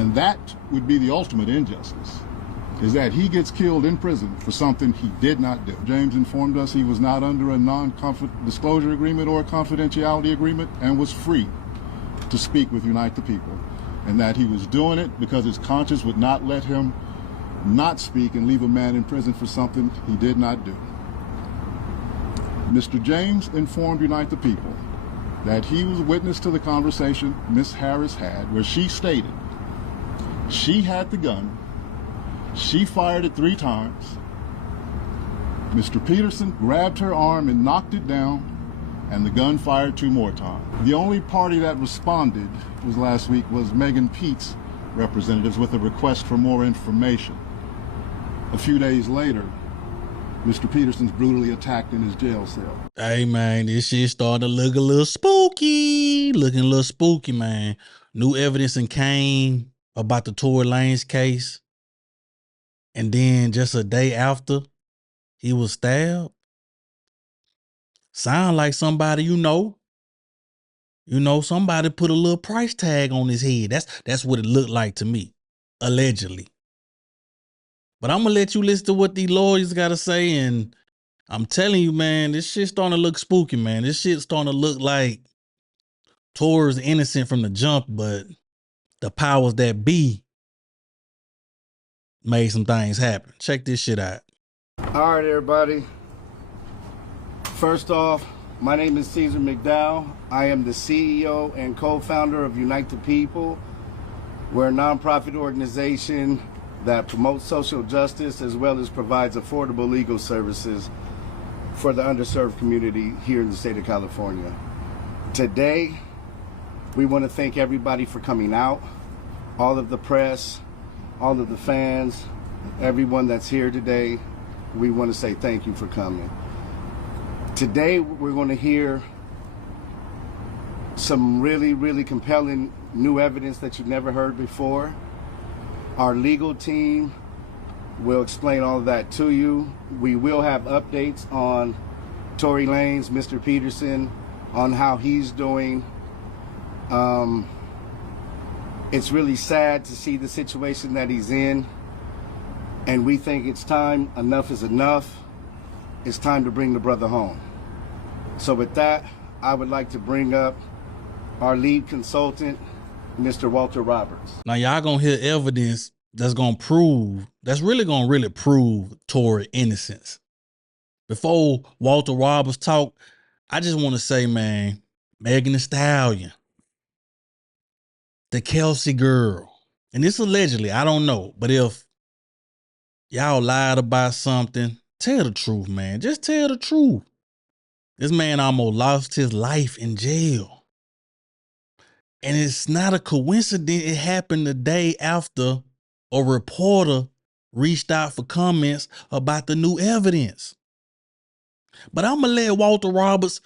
And that would be the ultimate injustice, is that he gets killed in prison for something he did not do. James informed us he was not under a non-disclosure agreement or a confidentiality agreement and was free to speak with Unite the People, and that he was doing it because his conscience would not let him not speak and leave a man in prison for something he did not do. Mr. James informed Unite the People that he was witness to the conversation Ms. Harris had, where she stated she had the gun, she fired it 3 times, Mr. Peterson grabbed her arm and knocked it down, and the gun fired 2 more times. The only party that responded last week was Megan Pete's representatives with a request for more information. A few days later, Mr. Peterson's brutally attacked in his jail cell. Hey, man, this shit starting to look a little spooky. Looking a little spooky, man. New evidence came about the Tory Lanez case. And then just a day after, he was stabbed. Sound like somebody you know. Somebody put a little price tag on his head. That's what it looked like to me, allegedly. But I'm going to let you listen to what these lawyers got to say. And I'm telling you, man, this shit's starting to look spooky, man. This shit's starting to look like Tory's innocent from the jump, but the powers that be made some things happen. Check this shit out. All right, everybody. First off, my name is Caesar McDowell. I am the CEO and co-founder of Unite the People. We're a nonprofit organization that promotes social justice as well as provides affordable legal services for the underserved community here in the state of California. Today, we want to thank everybody for coming out, all of the press, all of the fans, everyone that's here today. We want to say thank you for coming. Today, we're going to hear some really, really compelling new evidence that you've never heard before. Our legal team will explain all of that to you. We will have updates on Tory Lanez, Mr. Peterson, on how he's doing. It's really sad to see the situation that he's in, and we think it's time, enough is enough. It's time to bring the brother home. So with that, I would like to bring up our lead consultant, Mr. Walter Roberts. Now y'all gonna hear evidence that's really gonna prove Tory innocence. Before Walter Roberts talk, I just want to say, man, Megan Thee Stallion, the Kelsey girl, and this allegedly, I don't know, but if y'all lied about something, tell the truth, man. Just tell the truth. This man almost lost his life in jail. And it's not a coincidence it happened the day after a reporter reached out for comments about the new evidence. But I'm going to let Walter Roberts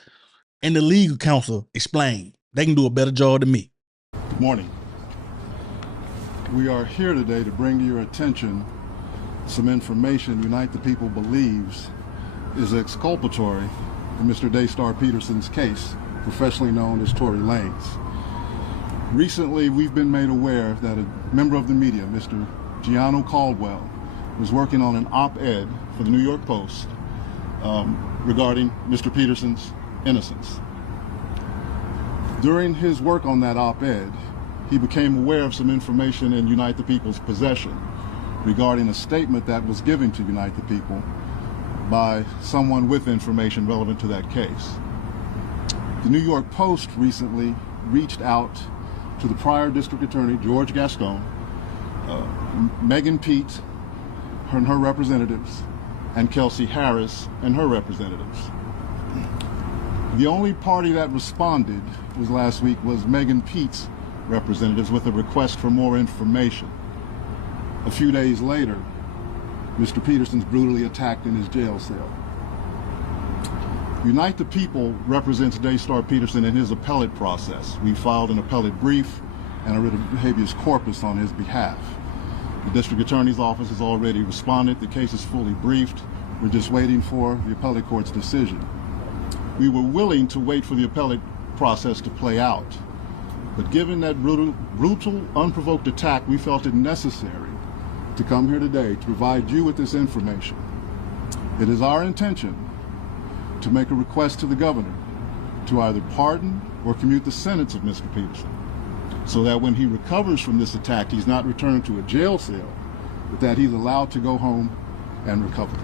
and the legal counsel explain. They can do a better job than me. Good morning. We are here today to bring to your attention some information Unite the People believes is exculpatory in Mr. Daystar Peterson's case, professionally known as Tory Lanez. Recently, we've been made aware that a member of the media, Mr. Gianno Caldwell, was working on an op-ed for the New York Post regarding Mr. Peterson's innocence. During his work on that op-ed, he became aware of some information in Unite the People's possession regarding a statement that was given to Unite the People by someone with information relevant to that case. The New York Post recently reached out to the prior district attorney, George Gascon, Megan Pete and her representatives, and Kelsey Harris and her representatives. The only party that responded last week was Megan Pete's representatives with a request for more information. A few days later, Mr. Peterson's brutally attacked in his jail cell. Unite the People represents Daystar Peterson in his appellate process. We filed an appellate brief and a writ of habeas corpus on his behalf. The district attorney's office has already responded. The case is fully briefed. We're just waiting for the appellate court's decision. We were willing to wait for the appellate process to play out, But given that brutal, unprovoked attack, we felt it necessary to come here today to provide you with this information. It is our intention to make a request to the governor to either pardon or commute the sentence of Mr. Peterson, so that when he recovers from this attack, he's not returned to a jail cell, but that he's allowed to go home and recover.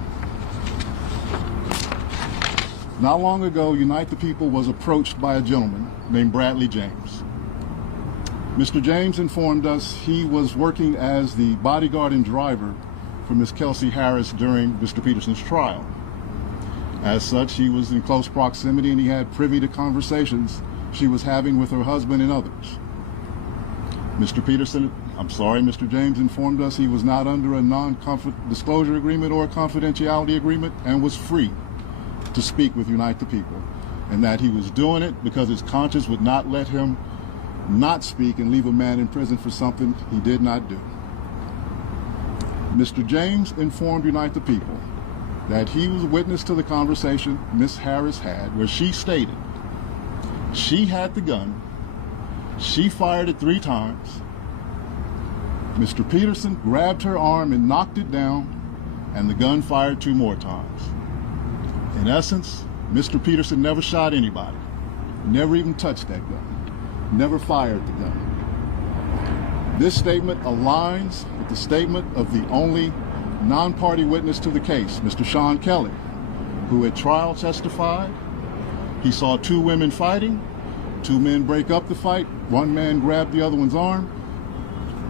Not long ago, Unite the People was approached by a gentleman named Bradley James. Mr. James informed us he was working as the bodyguard and driver for Ms. Kelsey Harris during Mr. Peterson's trial. As such, he was in close proximity and he had privy to conversations she was having with her husband and others. Mr. James informed us he was not under a non-disclosure agreement or a confidentiality agreement and was free to speak with Unite the People, and that he was doing it because his conscience would not let him not speak and leave a man in prison for something he did not do. Mr. James informed Unite the People that he was a witness to the conversation Ms. Harris had, where she stated she had the gun, she fired it 3 times, Mr. Peterson grabbed her arm and knocked it down, and the gun fired 2 more times. In essence, Mr. Peterson never shot anybody, never even touched that gun, never fired the gun. This statement aligns with the statement of the only non-party witness to the case, Mr. Sean Kelly, who at trial testified he saw 2 women fighting, 2 men break up the fight, 1 man grabbed the other one's arm.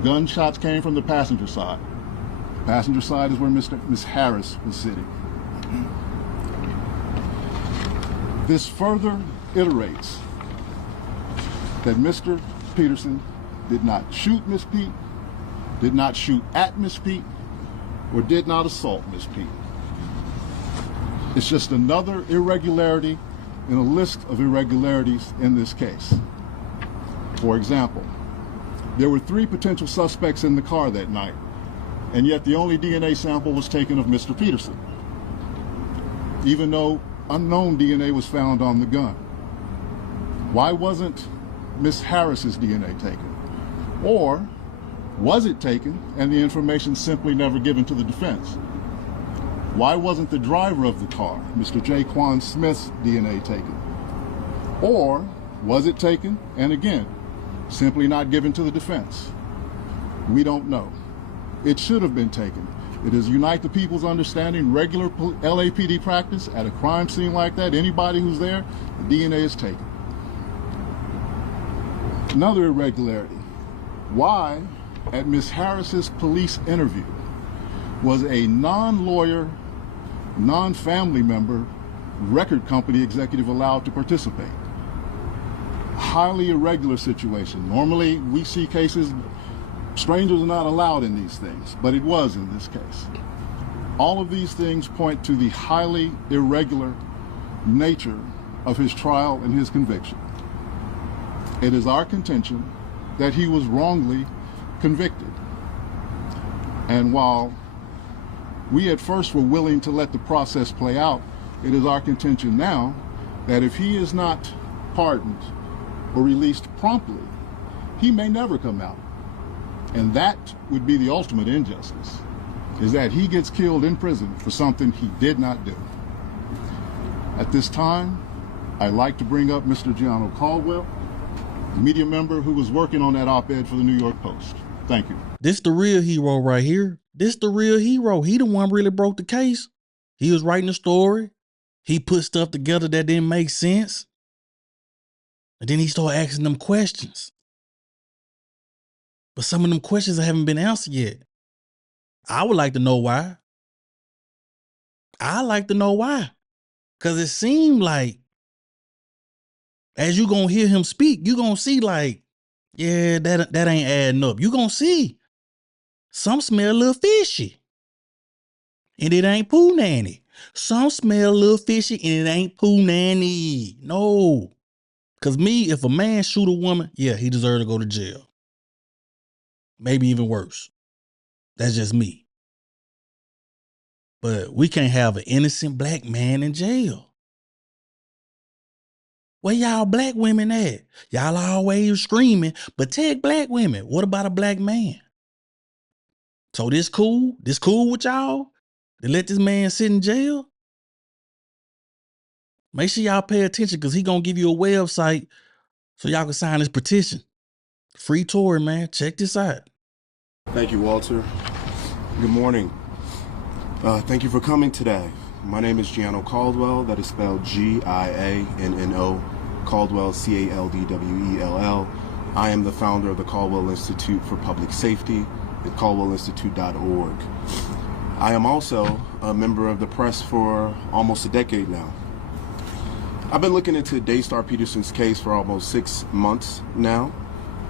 Gunshots came from the passenger side. The passenger side is where Ms. Harris was sitting. This further iterates that Mr. Peterson did not shoot Miss Pete, did not shoot at Miss Pete, or did not assault Miss Pete. It's just another irregularity in a list of irregularities in this case. For example, there were 3 potential suspects in the car that night, and yet the only DNA sample was taken of Mr. Peterson, even though unknown DNA was found on the gun. Why wasn't Miss Harris's DNA taken? Or was it taken and the information simply never given to the defense? Why wasn't the driver of the car, Mr. Jaquan Smith's DNA taken? Or was it taken and again, simply not given to the defense? We don't know. It should have been taken. It is Unite the People's understanding, regular LAPD practice at a crime scene like that, anybody who's there, the DNA is taken. Another irregularity. Why, at Ms. Harris's police interview, was a non-lawyer, non-family member record company executive allowed to participate? Highly irregular situation. Normally, we see cases, strangers are not allowed in these things, but it was in this case. All of these things point to the highly irregular nature of his trial and his conviction. It is our contention that he was wrongly convicted. And while we at first were willing to let the process play out, it is our contention now that if he is not pardoned or released promptly, he may never come out. And that would be the ultimate injustice, is that he gets killed in prison for something he did not do. At this time, I'd like to bring up Mr. Gianno Caldwell, the media member who was working on that op-ed for the New York Post. Thank you. This the real hero right here. This the real hero. He the one really broke the case. He was writing the story. He put stuff together that didn't make sense. And then he started asking them questions. But some of them questions haven't been answered yet. I would like to know why. I like to know why. Because it seemed like, as you going to hear him speak, you going to see like, yeah, that ain't adding up. You going to see. Some smell a little fishy. And it ain't poo nanny. Some smell a little fishy and it ain't poo nanny. No. Because me, if a man shoot a woman, yeah, he deserves to go to jail. Maybe even worse. That's just me. But we can't have an innocent black man in jail. Where y'all black women at? Y'all always screaming, protect black women. What about a black man? So this cool? This cool with y'all? To let this man sit in jail? Make sure y'all pay attention because he gonna give you a website so y'all can sign this petition. Free Tory, man. Check this out. Thank you, Walter. Good morning. Thank you for coming today. My name is Gianno Caldwell. That is spelled Gianno, Caldwell, Caldwell. I am the founder of the Caldwell Institute for Public Safety at caldwellinstitute.org. I am also a member of the press for almost a decade now. I've been looking into Daystar Peterson's case for almost 6 months now,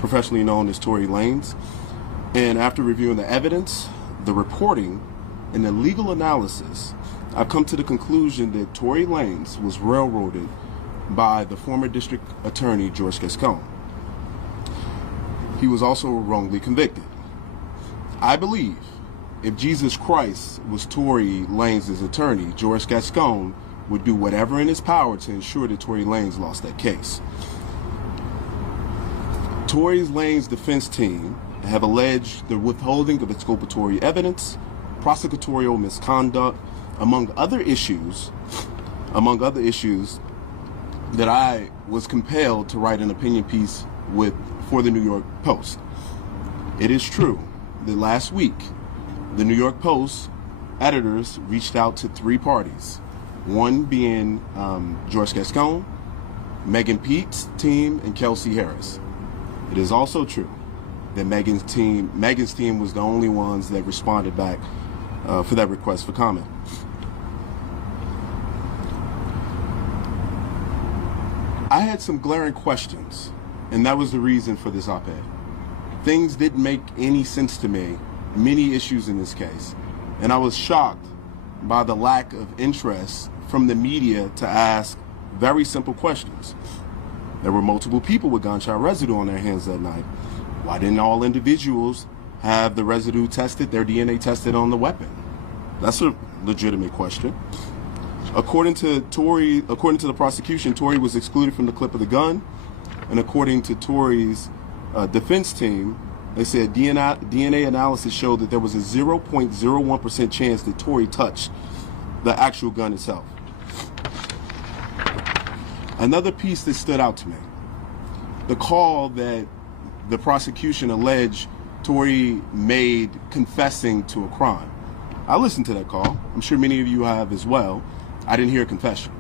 professionally known as Tory Lanez. And after reviewing the evidence, the reporting, and the legal analysis, I've come to the conclusion that Tory Lanez was railroaded by the former district attorney, George Gascon. He was also wrongly convicted. I believe if Jesus Christ was Tory Lanez's attorney, George Gascon would do whatever in his power to ensure that Tory Lanez lost that case. Tory Lanez's defense team have alleged the withholding of exculpatory evidence, prosecutorial misconduct, among other issues that I was compelled to write an opinion piece for the New York Post. It is true that last week, the New York Post editors reached out to 3 parties, one being George Gascon, Megan Pete's team, and Kelsey Harris. It is also true that Megan's team was the only ones that responded back for that request for comment. I had some glaring questions, and that was the reason for this op-ed. Things didn't make any sense to me, many issues in this case, and I was shocked by the lack of interest from the media to ask very simple questions. There were multiple people with gunshot residue on their hands that night. Why didn't all individuals have the residue tested, their DNA tested on the weapon? That's a legitimate question. According to the prosecution, Tory was excluded from the clip of the gun, and according to Tory's defense team, they said DNA analysis showed that there was a 0.01% chance that Tory touched the actual gun itself. Another piece that stood out to me, the call that the prosecution alleged Tory made confessing to a crime. I listened to that call. I'm sure many of you have as well. I didn't hear a confession.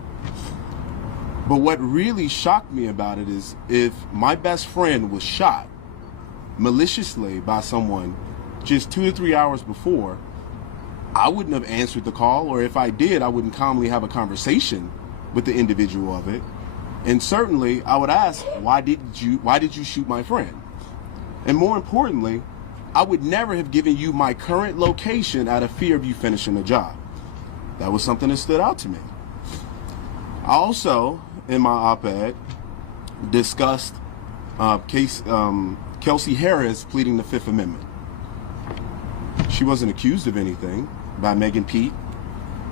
But what really shocked me about it is if my best friend was shot maliciously by someone just 2 to 3 hours before, I wouldn't have answered the call, or if I did, I wouldn't calmly have a conversation with the individual of it. And certainly I would ask, why did you shoot my friend? And more importantly, I would never have given you my current location out of fear of you finishing the job. That was something that stood out to me. I also, in my op-ed, discussed Kelsey Harris pleading the Fifth Amendment. She wasn't accused of anything by Megan Pete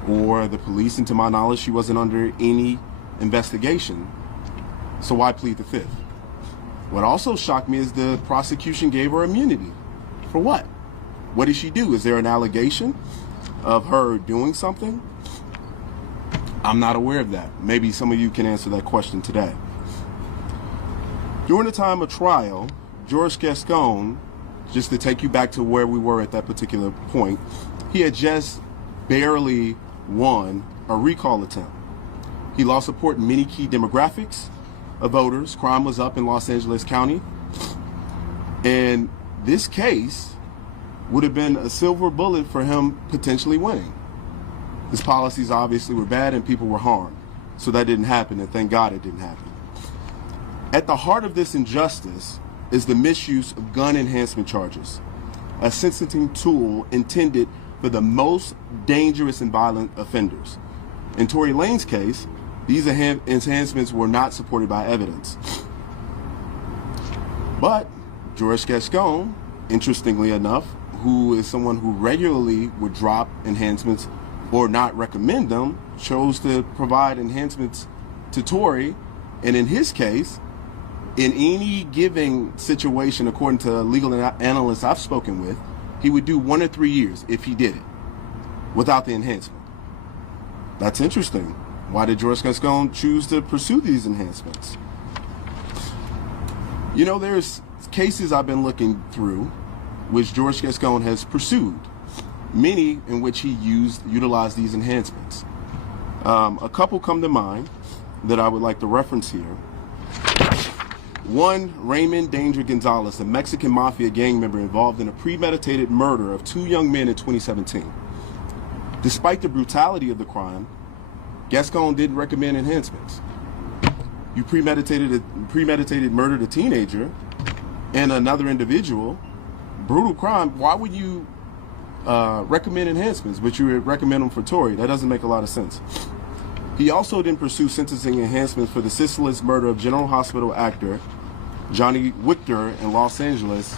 or the police, and to my knowledge, she wasn't under any investigation. So why plead the Fifth? What also shocked me is the prosecution gave her immunity. For what? What did she do? Is there an allegation of her doing something? I'm not aware of that. Maybe some of you can answer that question today. During the time of trial, George Gascon, just to take you back to where we were at that particular point, he had just barely won a recall attempt. He lost support in many key demographics of voters. Crime was up in Los Angeles County. And this case would have been a silver bullet for him potentially winning. His policies obviously were bad and people were harmed. So that didn't happen, and thank God it didn't happen. At the heart of this injustice is the misuse of gun enhancement charges, a sentencing tool intended for the most dangerous and violent offenders. In Tory Lanez's case, these enhancements were not supported by evidence. But George Gascon, interestingly enough, who is someone who regularly would drop enhancements or not recommend them, chose to provide enhancements to Tory And in his case, in any given situation, according to legal analysts I've spoken with, he would do 1 or 3 years if he did it without the enhancement. That's interesting. Why did George Gascon choose to pursue these enhancements? You know, there's cases I've been looking through which George Gascon has pursued, many in which he utilized these enhancements. A couple come to mind that I would like to reference here. One, Raymond Danger Gonzalez, a Mexican mafia gang member involved in a premeditated murder of 2 young men in 2017. Despite the brutality of the crime, Gascon didn't recommend enhancements. You premeditated murdered a teenager and another individual, brutal crime. Why would you recommend enhancements, but you would recommend them for Tory? That doesn't make a lot of sense. He also didn't pursue sentencing enhancements for the senseless murder of General Hospital actor Johnny Victor in Los Angeles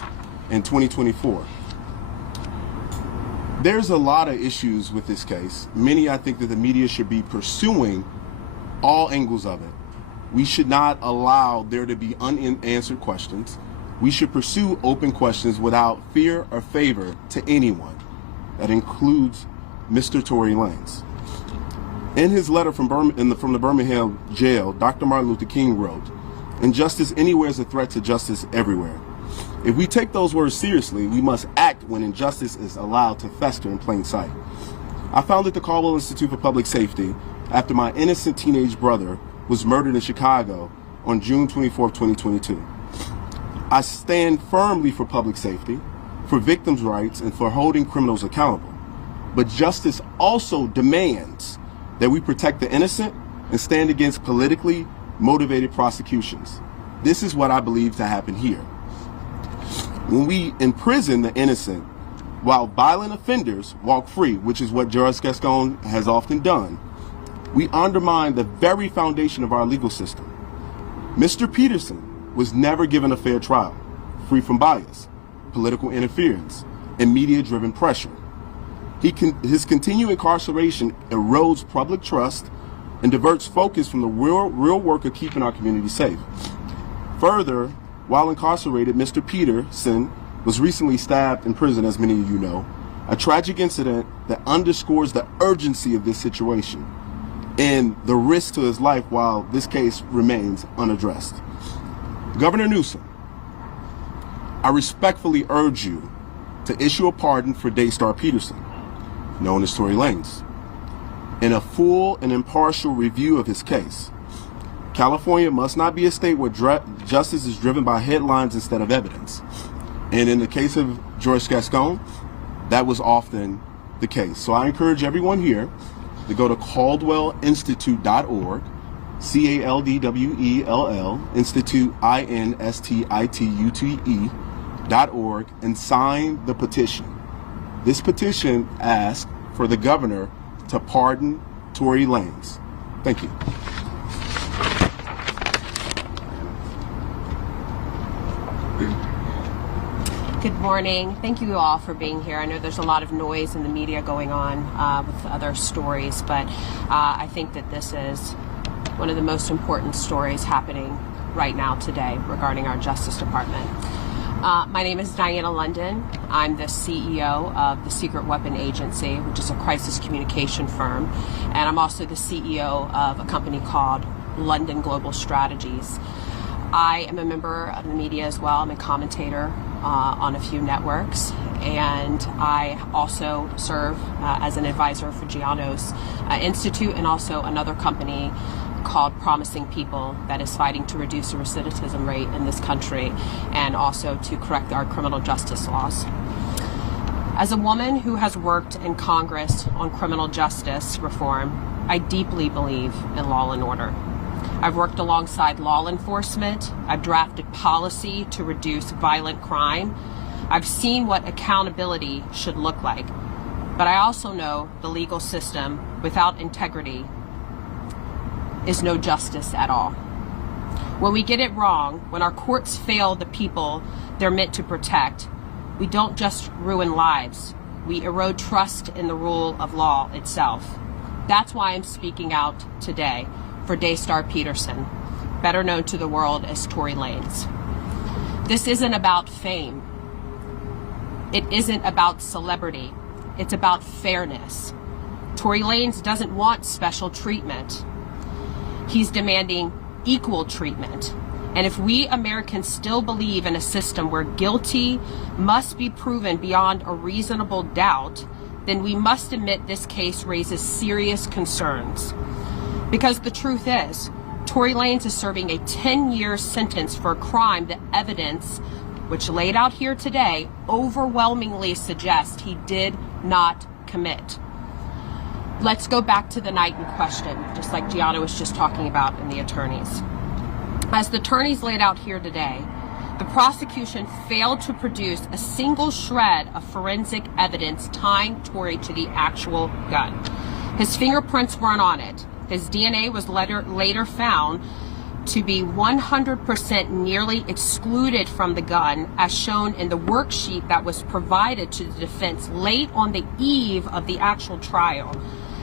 in 2024. There's a lot of issues with this case. Many I think that the media should be pursuing all angles of it. We should not allow there to be unanswered questions. We should pursue open questions without fear or favor to anyone. That includes Mr. Tory Lanez. In his letter from the Birmingham jail, Dr. Martin Luther King wrote, "Injustice anywhere is a threat to justice everywhere. If we take those words seriously, we must act when injustice is allowed to fester in plain sight." I founded the Caldwell Institute for Public Safety after my innocent teenage brother was murdered in Chicago on June 24, 2022. I stand firmly for public safety, for victims' rights, and for holding criminals accountable. But justice also demands that we protect the innocent and stand against politically motivated prosecutions. This is what I believe to happen here. When we imprison the innocent while violent offenders walk free, which is what George Gascon has often done, we undermine the very foundation of our legal system. Mr. Peterson was never given a fair trial, free from bias, political interference, and media-driven pressure. His continued incarceration erodes public trust and diverts focus from the real work of keeping our community safe. Further, while incarcerated, Mr. Peterson was recently stabbed in prison, as many of you know, a tragic incident that underscores the urgency of this situation and the risk to his life while this case remains unaddressed. Governor Newsom, I respectfully urge you to issue a pardon for Daystar Peterson, known as Tory Lanez, in a full and impartial review of his case. California must not be a state where justice is driven by headlines instead of evidence. And in the case of George Gascon, that was often the case. So I encourage everyone here to go to caldwellinstitute.org, CALDWELL, Institute, INSTITUTE.org, and sign the petition. This petition asks for the governor to pardon Tory Lanez. Thank you. Good morning. Thank you all for being here. I know there's a lot of noise in the media going on with other stories, but I think that this is one of the most important stories happening right now today regarding our Justice Department. My name is Diana London. I'm the CEO of the Secret Weapon Agency, which is a crisis communication firm, and I'm also the CEO of a company called London Global Strategies. I am a member of the media as well. I'm a commentator on a few networks, and I also serve as an advisor for Giano's Institute and also another company called Promising People that is fighting to reduce the recidivism rate in this country and also to correct our criminal justice laws. As a woman who has worked in Congress on criminal justice reform, I deeply believe in law and order. I've worked alongside law enforcement. I've drafted policy to reduce violent crime. I've seen what accountability should look like. But I also know the legal system without integrity is no justice at all. When we get it wrong, when our courts fail the people they're meant to protect, we don't just ruin lives. We erode trust in the rule of law itself. That's why I'm speaking out today for Daystar Peterson. better known to the world as Tory Lanez. This isn't about fame. It isn't about celebrity. It's about fairness. Tory Lanez doesn't want special treatment. He's demanding equal treatment. And if we Americans still believe in a system where guilty must be proven beyond a reasonable doubt, then we must admit this case raises serious concerns. Because the truth is, Tory Lanez is serving a 10-year sentence for a crime that evidence, which laid out here today, overwhelmingly suggests he did not commit. Let's go back to the night in question, just like Gianna was just talking about in the attorneys. As the attorneys laid out here today, the prosecution failed to produce a single shred of forensic evidence tying Tory to the actual gun. His fingerprints weren't on it. His DNA was later found to be 100% nearly excluded from the gun, as shown in the worksheet that was provided to the defense late on the eve of the actual trial,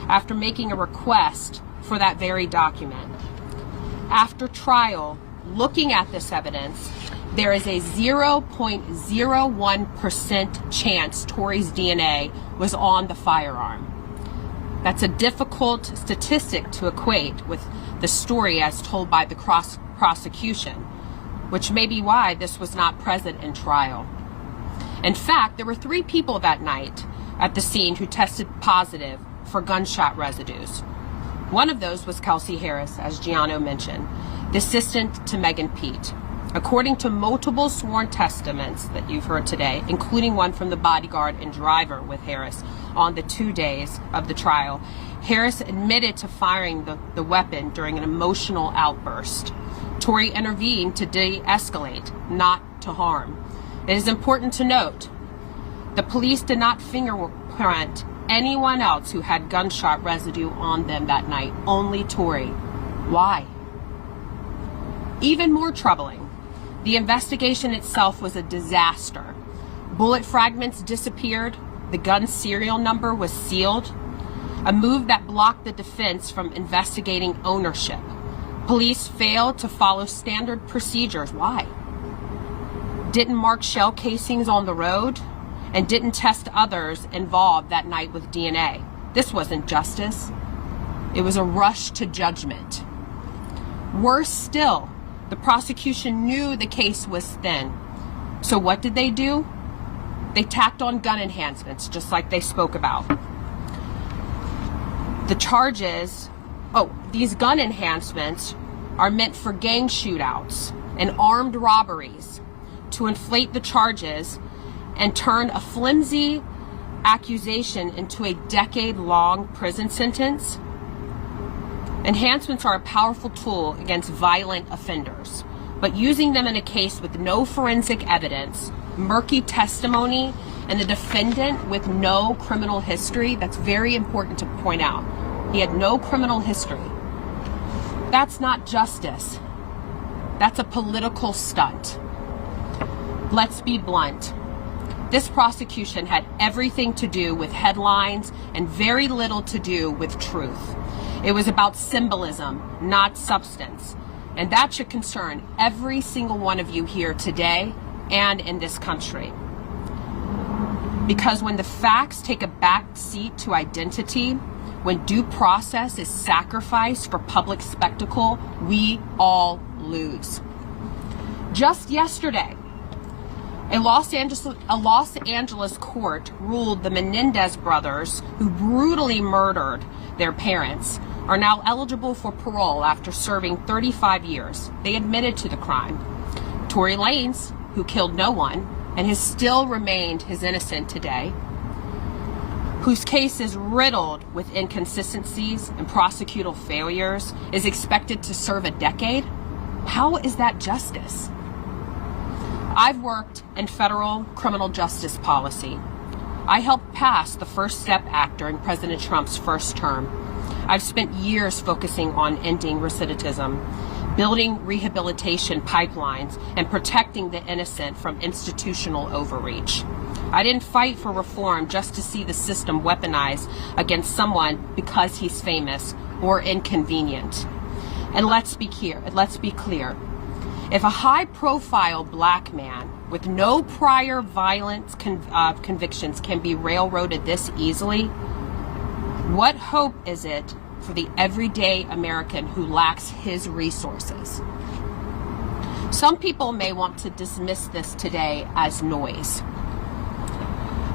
after making a request for that very document. After trial, looking at this evidence, there is a 0.01% chance Tory's DNA was on the firearm. That's a difficult statistic to equate with the story as told by the prosecution, which may be why this was not present in trial. In fact, there were 3 people that night at the scene who tested positive for gunshot residues. One of those was Kelsey Harris, as Gianno mentioned, the assistant to Megan Pete. According to multiple sworn testaments that you've heard today, including one from the bodyguard and driver with Harris on the 2 days of the trial, Harris admitted to firing the weapon during an emotional outburst. Tory intervened to de-escalate, not to harm. It is important to note, the police did not fingerprint anyone else who had gunshot residue on them that night, only Tory. Why? Even more troubling, the investigation itself was a disaster. Bullet fragments disappeared, the gun's serial number was sealed, a move that blocked the defense from investigating ownership. Police failed to follow standard procedures. Why? Didn't mark shell casings on the road, and didn't test others involved that night with DNA. This wasn't justice. It was a rush to judgment. Worse still, the prosecution knew the case was thin. So what did they do? They tacked on gun enhancements, just like they spoke about. The charges, these gun enhancements are meant for gang shootouts and armed robberies to inflate the charges and turn a flimsy accusation into a decade-long prison sentence. Enhancements are a powerful tool against violent offenders, but using them in a case with no forensic evidence, murky testimony, and a defendant with no criminal history, that's very important to point out. He had no criminal history. That's not justice. That's a political stunt. Let's be blunt. This prosecution had everything to do with headlines and very little to do with truth. It was about symbolism, not substance. And that should concern every single one of you here today and in this country. Because when the facts take a back seat to identity, when due process is sacrificed for public spectacle, we all lose. Just yesterday, a Los Angeles court ruled the Menendez brothers, who brutally murdered their parents, are now eligible for parole after serving 35 years. They admitted to the crime. Tory Lanez, who killed no one and has still remained his innocent today, whose case is riddled with inconsistencies and prosecutorial failures, is expected to serve a decade? How is that justice? I've worked in federal criminal justice policy. I helped pass the First Step Act during President Trump's first term. I've spent years focusing on ending recidivism, building rehabilitation pipelines, and protecting the innocent from institutional overreach. I didn't fight for reform just to see the system weaponized against someone because he's famous or inconvenient. And let's be clear. If a high-profile black man with no prior violent convictions can be railroaded this easily, what hope is it for the everyday American who lacks his resources? Some people may want to dismiss this today as noise.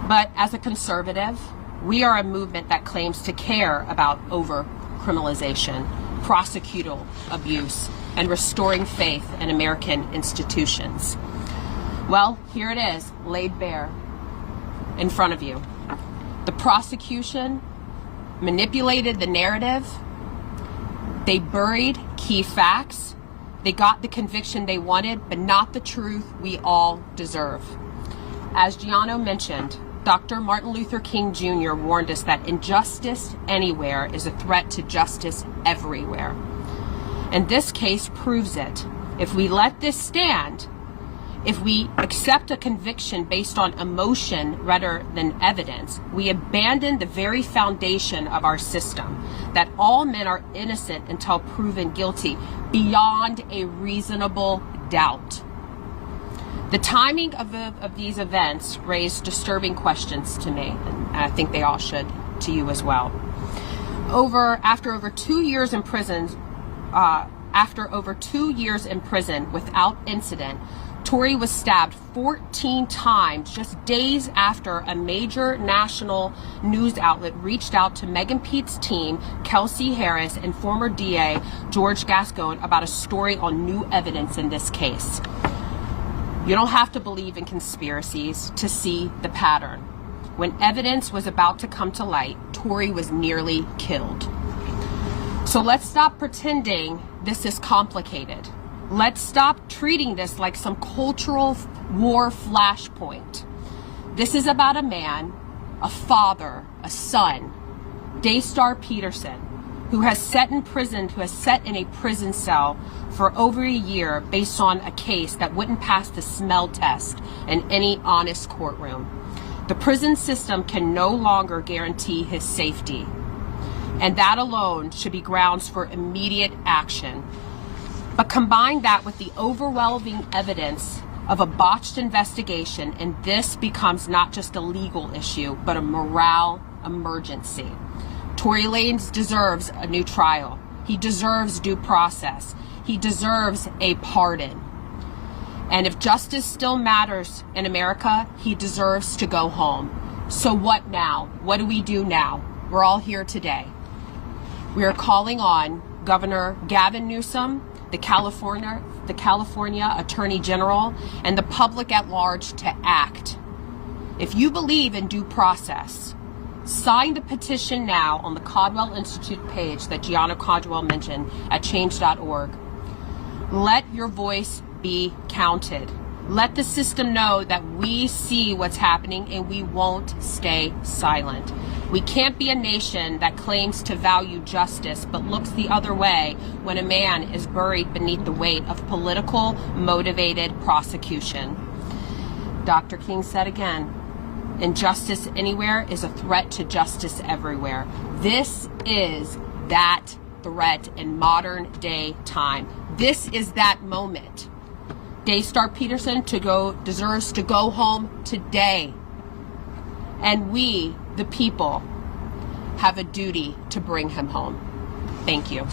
But as a conservative, we are a movement that claims to care about over-criminalization, prosecutorial abuse, and restoring faith in American institutions. Well, here it is, laid bare in front of you. The prosecution manipulated the narrative. They buried key facts. They got the conviction they wanted, but not the truth we all deserve. As Giano mentioned, Dr. Martin Luther King Jr. warned us that injustice anywhere is a threat to justice everywhere. And this case proves it. If we let this stand, if we accept a conviction based on emotion rather than evidence, we abandon the very foundation of our system, that all men are innocent until proven guilty beyond a reasonable doubt. The timing of these events raised disturbing questions to me, and I think they all should to you as well. After over 2 years in prison without incident, Tory was stabbed 14 times just days after a major national news outlet reached out to Megan Pete's team, Kelsey Harris, and former DA George Gascon about a story on new evidence in this case. You don't have to believe in conspiracies to see the pattern. When evidence was about to come to light, Tory was nearly killed. So let's stop pretending this is complicated. Let's stop treating this like some cultural war flashpoint. This is about a man, a father, a son, Daystar Peterson, who has sat in a prison cell for over a year based on a case that wouldn't pass the smell test in any honest courtroom. The prison system can no longer guarantee his safety, and that alone should be grounds for immediate action. But combine that with the overwhelming evidence of a botched investigation, and this becomes not just a legal issue, but a morale emergency. Tory Lanez deserves a new trial. He deserves due process. He deserves a pardon. And if justice still matters in America, he deserves to go home. So what now? What do we do now? We're all here today. We are calling on Governor Gavin Newsom, the California Attorney General, and the public at large to act. If you believe in due process, sign the petition now on the Caldwell Institute page that Gianna Caldwell mentioned at change.org. Let your voice be counted. Let the system know that we see what's happening and we won't stay silent. We can't be a nation that claims to value justice but looks the other way when a man is buried beneath the weight of political motivated prosecution. Dr. King said again, injustice anywhere is a threat to justice everywhere. This is that threat in modern day time. This is that moment. Daystar Peterson deserves to go home today. And we, the people, have a duty to bring him home. Thank you.